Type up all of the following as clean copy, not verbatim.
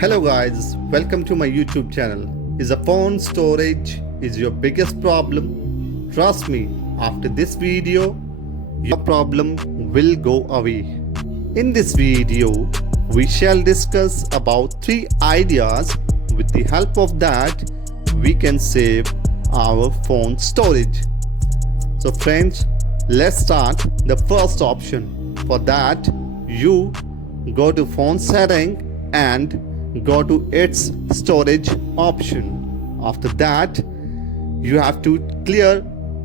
Hello guys, welcome to my YouTube channel. Is a phone storage is your biggest problem? Trust me, after this video, your problem will go away. In this video, we shall discuss about 3 ideas. With the help of that, we can save our phone storage. So friends, let's start the first option. For that, you go to phone setting and go to its storage option. After that, you have to clear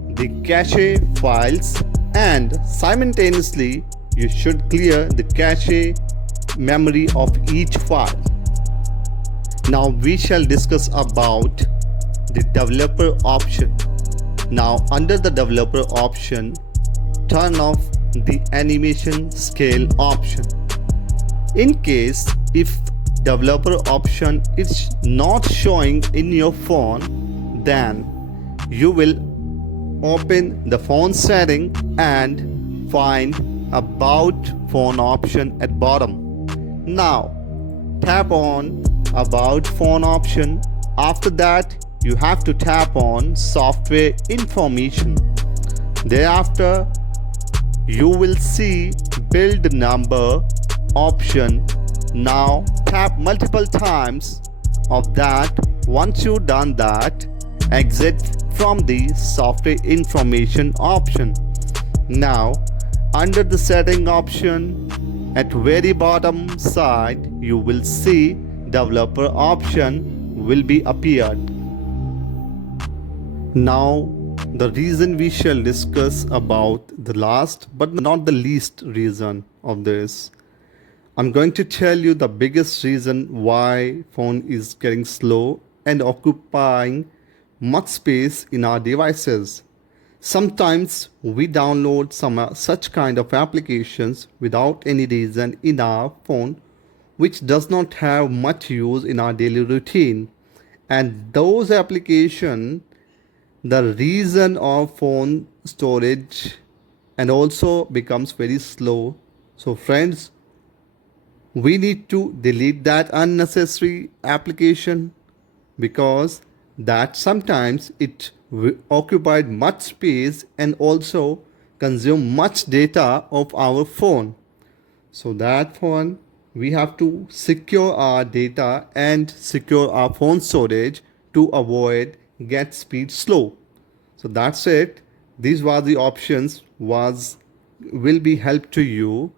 the cache files and simultaneously you should clear the cache memory of each file. Now we shall discuss about the developer option. Now under the developer option, turn off the animation scale option. In case if developer option is not showing in your phone, then you will open the phone setting and find about phone option at bottom. Now tap on about phone option. After that, you have to tap on software information. Thereafter, you will see build number option. Now tap multiple times of that. Once you done that, exit from the software information option. Now under the setting option at very bottom side, you will see developer option will be appeared. Now the reason we shall discuss about the last but not the least reason of this. I'm going to tell you the biggest reason why phone is getting slow and occupying much space in our devices. Sometimes we download some such kind of applications without any reason in our phone which does not have much use in our daily routine. And those applications, the reason of phone storage and also becomes very slow. So friends, we need to delete that unnecessary application because that sometimes it occupied much space and also consume much data of our phone. So that one, we have to secure our data and secure our phone storage to avoid get speed slow. So that's it. These were the options will be help to you.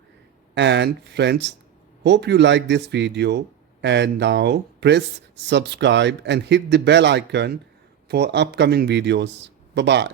And friends, hope you like this video, and now press subscribe and hit the bell icon for upcoming videos. Bye bye.